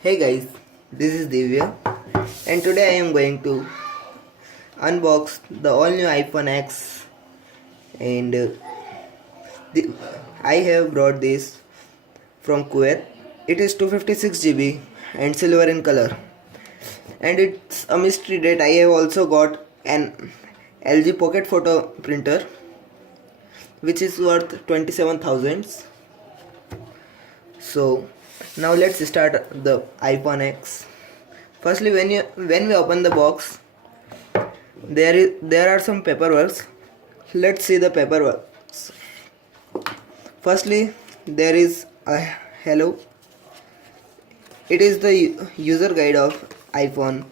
Hey guys, this is Divya and today I am going to unbox the all new iPhone X and the, I have brought this from Kuwait. It is 256 GB and silver in color, and it's a mystery that I have also got an LG pocket photo printer which is worth 27,000. So now let's start the iPhone X. Firstly, when we open the box, there are some paperwork. Let's see the paperwork. Firstly, there is a hello. It is the user guide of iPhone.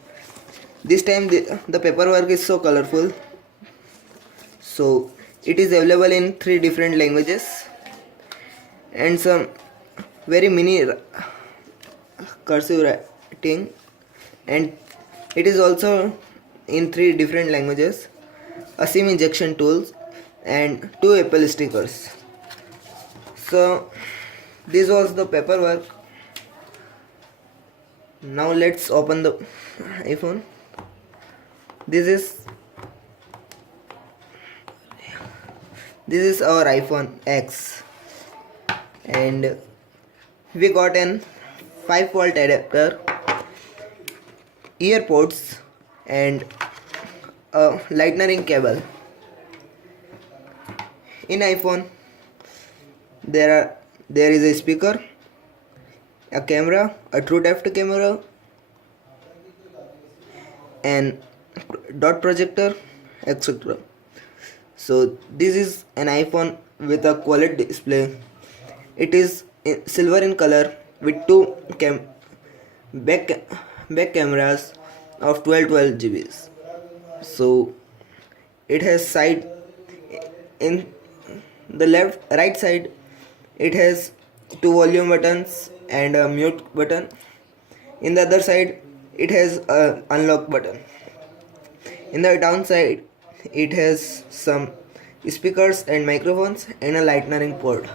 This time the paperwork is so colorful. So it is available in 3 different languages and some very mini cursive writing, and it is also in 3 different languages, a SIM injection tools and 2 Apple stickers. So this was the paperwork. Now let's open the iPhone. This is our iPhone X, and we got an 5-volt adapter, earpods and a lightning cable. In iPhone there is a speaker, a camera, a true depth camera, and dot projector, etc. So this is an iPhone with a QLED display. It is silver in color with 2 back cameras of 12 GBs. So it has side in the right side. It has 2 volume buttons and a mute button. In the other side it has a unlock button. In the downside it has some speakers and microphones and a lightning port.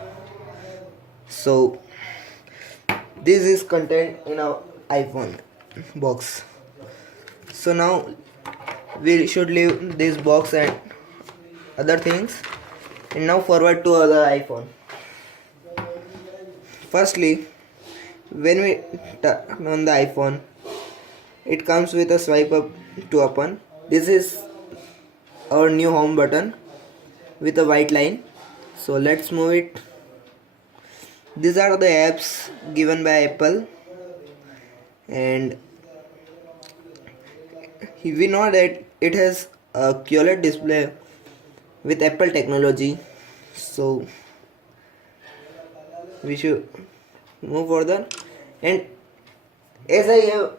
So this is content in our iPhone box. So now we should leave this box and other things, and now forward to other iPhone. Firstly, when we turn on the iPhone, it comes with a swipe up to open. This is our new home button with a white line. So let's move it. These are the apps given by Apple, and we know that it has a QLED display with Apple technology. So we should move further, and as I have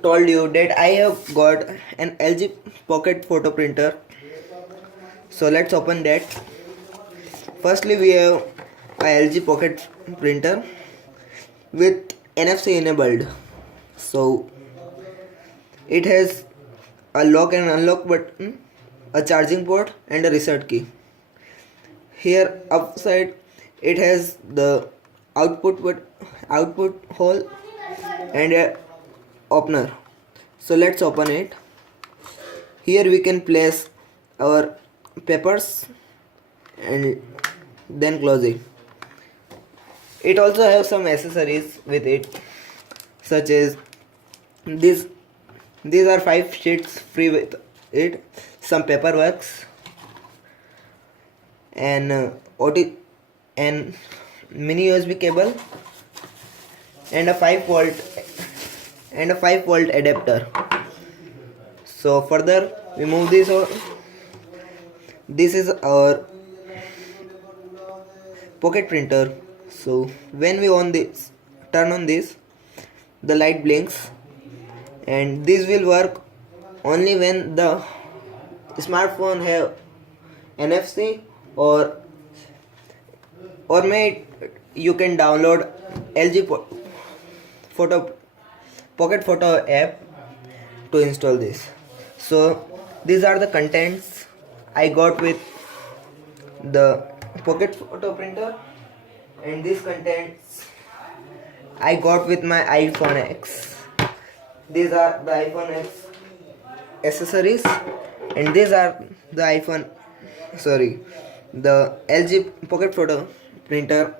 told you that I have got an LG pocket photo printer. So let's open that. Firstly, we have a LG pocket printer with NFC enabled. So it has a lock and unlock button, a charging port and a reset key. Here upside it has the output hole and a opener. So let's open it. Here we can place our papers and then close it. It also has some accessories with it, such as these are 5 sheets free with it, some paperworks and OT and mini USB cable and a 5-volt adapter. So further we move this on. This is our pocket printer. So when we turn on this, the light blinks, and this will work only when the smartphone have NFC or you can download LG pocket photo app to install this. So these are the contents I got with the pocket photo printer, and this contains I got with my iPhone X. These are the iPhone X accessories, and these are the the LG Pocket Photo Printer